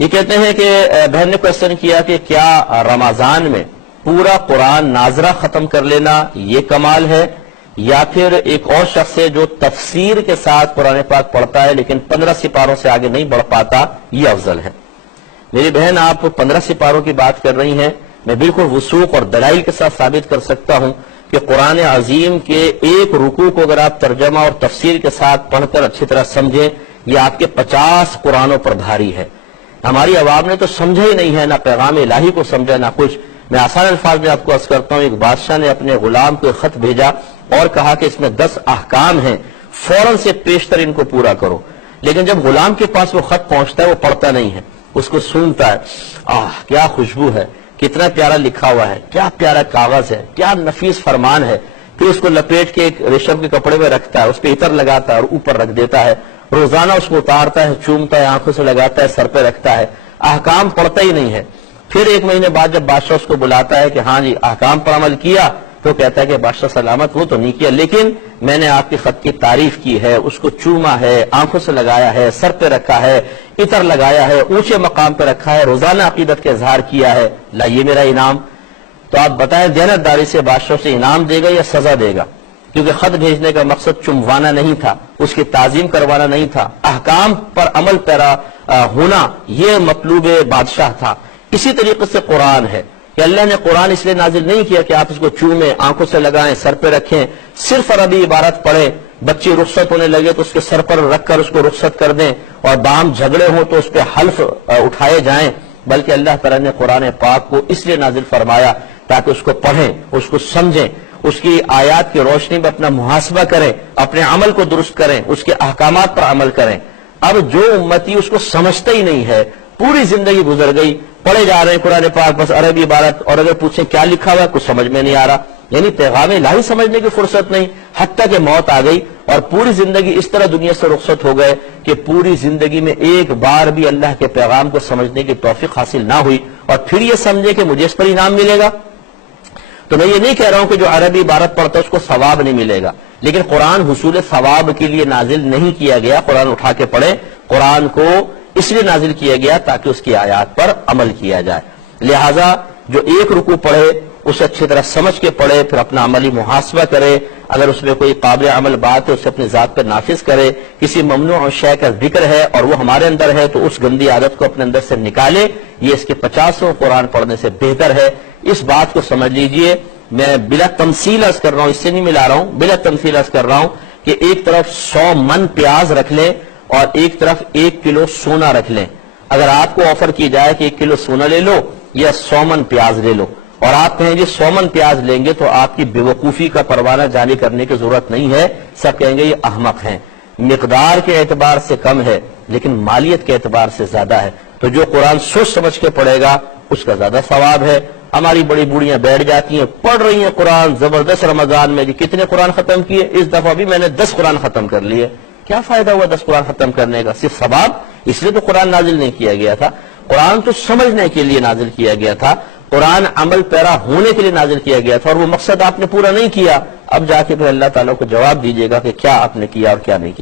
یہ کہتے ہیں کہ بہن نے کوشچن کیا کہ کیا رمضان میں پورا قرآن ناظرہ ختم کر لینا یہ کمال ہے، یا پھر ایک اور شخص ہے جو تفسیر کے ساتھ قرآن پاک پڑھتا ہے لیکن 15 سپاروں سے آگے نہیں بڑھ پاتا، یہ افضل ہے؟ میری بہن، آپ 15 سپاروں کی بات کر رہی ہیں، میں بالکل وثوق اور دلائل کے ساتھ ثابت کر سکتا ہوں کہ قرآن عظیم کے ایک رکوع کو اگر آپ ترجمہ اور تفسیر کے ساتھ پڑھ کر اچھی طرح سمجھیں، یہ آپ کے 50 قرآنوں پر بھاری ہے۔ ہماری عوام نے تو سمجھا ہی نہیں ہے، نہ پیغام الہی کو سمجھا نہ کچھ۔ میں آسان الفاظ میں آپ کو عرض کرتا ہوں، ایک بادشاہ نے اپنے غلام کو خط بھیجا اور کہا کہ اس میں 10 احکام ہیں، فوراً سے پیشتر ان کو پورا کرو۔ لیکن جب غلام کے پاس وہ خط پہنچتا ہے وہ پڑھتا نہیں ہے، اس کو سنتا ہے، کیا خوشبو ہے، کتنا پیارا لکھا ہوا ہے، کیا پیارا کاغذ ہے، کیا نفیس فرمان ہے۔ پھر اس کو لپیٹ کے ایک ریشم کے کپڑے میں رکھتا ہے، اس پہ عطر لگاتا ہے اور اوپر رکھ دیتا ہے، روزانہ اس کو اتارتا ہے، چومتا ہے، آنکھوں سے لگاتا ہے، سر پہ رکھتا ہے، احکام پڑھتا ہی نہیں ہے۔ پھر ایک مہینے بعد جب بادشاہ اس کو بلاتا ہے کہ ہاں جی احکام پر عمل کیا، تو کہتا ہے کہ بادشاہ سلامت، وہ تو نہیں کیا، لیکن میں نے آپ کے خط کی تعریف کی ہے، اس کو چوما ہے، آنکھوں سے لگایا ہے، سر پہ رکھا ہے، عطر لگایا ہے، اونچے مقام پہ رکھا ہے، روزانہ عقیدت کا اظہار کیا ہے، لائیے میرا انعام۔ تو آپ بتائیں دیانتداری سے بادشاہ سے انعام دے گا یا سزا دے گا؟ کیونکہ خط بھیجنے کا مقصد چموانا نہیں تھا، اس کی تعظیم کروانا نہیں تھا، احکام پر عمل پیرا ہونا یہ مطلوب بادشاہ تھا۔ اسی طریقے سے قرآن ہے کہ اللہ نے قرآن اس لیے نازل نہیں کیا کہ آپ اس کو چومیں، آنکھوں سے لگائیں، سر پہ رکھیں، صرف عربی عبارت پڑھیں، بچے رخصت ہونے لگے تو اس کے سر پر رکھ کر اس کو رخصت کر دیں، اور باہم جھگڑے ہوں تو اس پہ حلف اٹھائے جائیں، بلکہ اللہ تعالیٰ نے قرآن پاک کو اس لیے نازل فرمایا تاکہ اس کو پڑھیں، اس کو سمجھیں، اس کی آیات کی روشنی میں اپنا محاسبہ کریں، اپنے عمل کو درست کریں، اس کے احکامات پر عمل کریں۔ اب جو امتی اس کو سمجھتا ہی نہیں ہے، پوری زندگی گزر گئی پڑھے جا رہے ہیں قرآن پاک بس عربی عبارت، اور اگر پوچھیں کیا لکھا ہوا ہے کچھ سمجھ میں نہیں آ رہا، یعنی پیغام الہی سمجھنے کی فرصت نہیں، حتیٰ کہ موت آ گئی اور پوری زندگی اس طرح دنیا سے رخصت ہو گئے کہ پوری زندگی میں ایک بار بھی اللہ کے پیغام کو سمجھنے کی توفیق حاصل نہ ہوئی، اور پھر یہ سمجھے کہ مجھے اس پر انعام ملے گا۔ تو میں یہ نہیں کہہ رہا ہوں کہ جو عربی عبارت پڑھتا ہے اس کو ثواب نہیں ملے گا، لیکن قرآن حصول ثواب کے لیے نازل نہیں کیا گیا۔ قرآن اٹھا کے پڑھیں، قرآن کو اس لیے نازل کیا گیا تاکہ اس کی آیات پر عمل کیا جائے۔ لہٰذا جو ایک رکوع پڑھے اسے اچھی طرح سمجھ کے پڑھے، پھر اپنا عملی محاسبہ کرے، اگر اس میں کوئی قابل عمل بات ہے اسے اپنی ذات پر نافذ کرے، کسی ممنوع شے کا ذکر ہے اور وہ ہمارے اندر ہے تو اس گندی عادت کو اپنے اندر سے نکالے، یہ اس کے 50 قرآن پڑھنے سے بہتر ہے۔ اس بات کو سمجھ لیجئے، میں بلا تمثیل عرض کر رہا ہوں، اس سے نہیں ملا رہا ہوں، بلا تمثیل عرض کر رہا ہوں کہ ایک طرف 100 من پیاز رکھ لیں اور ایک طرف 1 کلو سونا رکھ لیں۔ اگر آپ کو آفر کی جائے کہ 1 کلو سونا لے لو یا 100 من پیاز لے لو، اور آپ کہیں جی 100 من پیاز لیں گے، تو آپ کی بے وقوفی کا پروانہ جاری کرنے کی ضرورت نہیں ہے، سب کہیں گے یہ احمق ہیں۔ مقدار کے اعتبار سے کم ہے لیکن مالیت کے اعتبار سے زیادہ ہے، تو جو قرآن سوچ سمجھ کے پڑھے گا اس کا زیادہ ثواب ہے۔ ہماری بڑی بوڑھیاں بیٹھ جاتی ہیں پڑھ رہی ہیں قرآن زبردست، رمضان میں جی کتنے قرآن ختم کیے، اس دفعہ بھی میں نے 10 قرآن ختم کر لیے۔ کیا فائدہ ہوا 10 قرآن ختم کرنے کا؟ صرف ثواب؟ اس لیے تو قرآن نازل نہیں کیا گیا تھا، قرآن تو سمجھنے کے لیے نازل کیا گیا تھا، قرآن عمل پیرا ہونے کے لیے نازل کیا گیا تھا، اور وہ مقصد آپ نے پورا نہیں کیا۔ اب جا کے پھر اللہ تعالیٰ کو جواب دیجیے گا کہ کیا آپ نے کیا اور کیا نہیں کیا۔